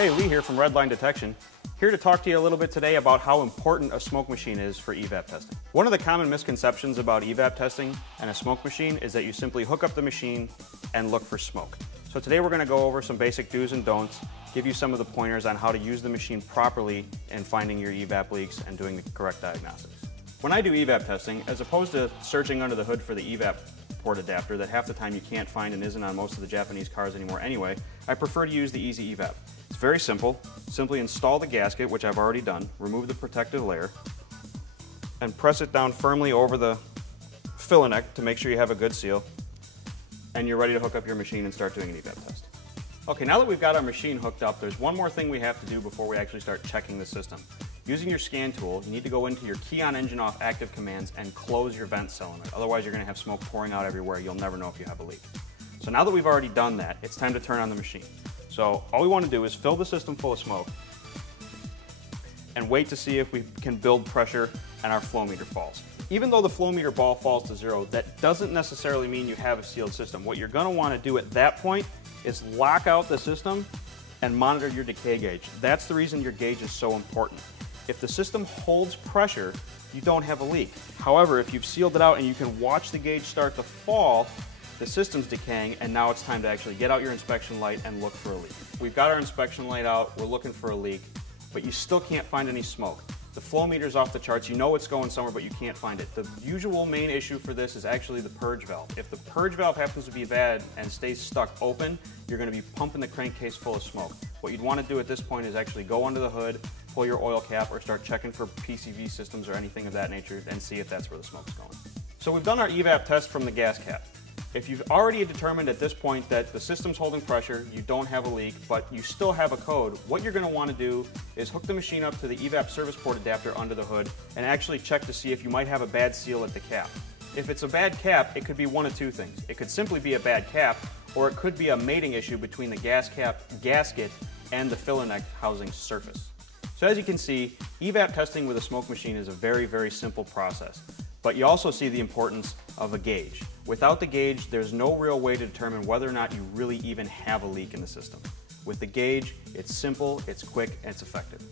Hey, Lee here from Redline Detection. Here to talk to you a little bit today about how important a smoke machine is for evap testing. One of the common misconceptions about evap testing and a smoke machine is that you simply hook up the machine and look for smoke. So today we're going to go over some basic do's and don'ts, give you some of the pointers on how to use the machine properly in finding your evap leaks and doing the correct diagnostics. When I do evap testing, as opposed to searching under the hood for the evap port adapter that half the time you can't find and isn't on most of the Japanese cars anymore anyway, I prefer to use the Easy Evap. It's very simple. Simply install the gasket, which I've already done, remove the protective layer, and press it down firmly over the filler neck to make sure you have a good seal, and you're ready to hook up your machine and start doing an evap test. Okay, now that we've got our machine hooked up, there's one more thing we have to do before we actually start checking the system. Using your scan tool, you need to go into your key on engine off active commands and close your vent cylinder. Otherwise you're going to have smoke pouring out everywhere. You'll never know if you have a leak. So now that we've already done that, it's time to turn on the machine. So all we want to do is fill the system full of smoke and wait to see if we can build pressure and our flow meter falls. Even though the flow meter ball falls to 0, that doesn't necessarily mean you have a sealed system. What you're going to want to do at that point is lock out the system and monitor your decay gauge. That's the reason your gauge is so important. If the system holds pressure, you don't have a leak. However, if you've sealed it out and you can watch the gauge start to fall, the system's decaying, and now it's time to actually get out your inspection light and look for a leak. We've got our inspection light out, we're looking for a leak, but you still can't find any smoke. The flow meter's off the charts, you know it's going somewhere, but you can't find it. The usual main issue for this is actually the purge valve. If the purge valve happens to be bad and stays stuck open, you're going to be pumping the crankcase full of smoke. What you'd want to do at this point is actually go under the hood, pull your oil cap, or start checking for PCV systems or anything of that nature and see if that's where the smoke's going. So we've done our evap test from the gas cap. If you've already determined at this point that the system's holding pressure, you don't have a leak, but you still have a code, what you're going to want to do is hook the machine up to the evap service port adapter under the hood and actually check to see if you might have a bad seal at the cap. If it's a bad cap, it could be one of two things. It could simply be a bad cap, or it could be a mating issue between the gas cap gasket and the filler neck housing surface. So as you can see, evap testing with a smoke machine is a very, very simple process. But you also see the importance of a gauge. Without the gauge, there's no real way to determine whether or not you really even have a leak in the system. With the gauge, it's simple, it's quick, and it's effective.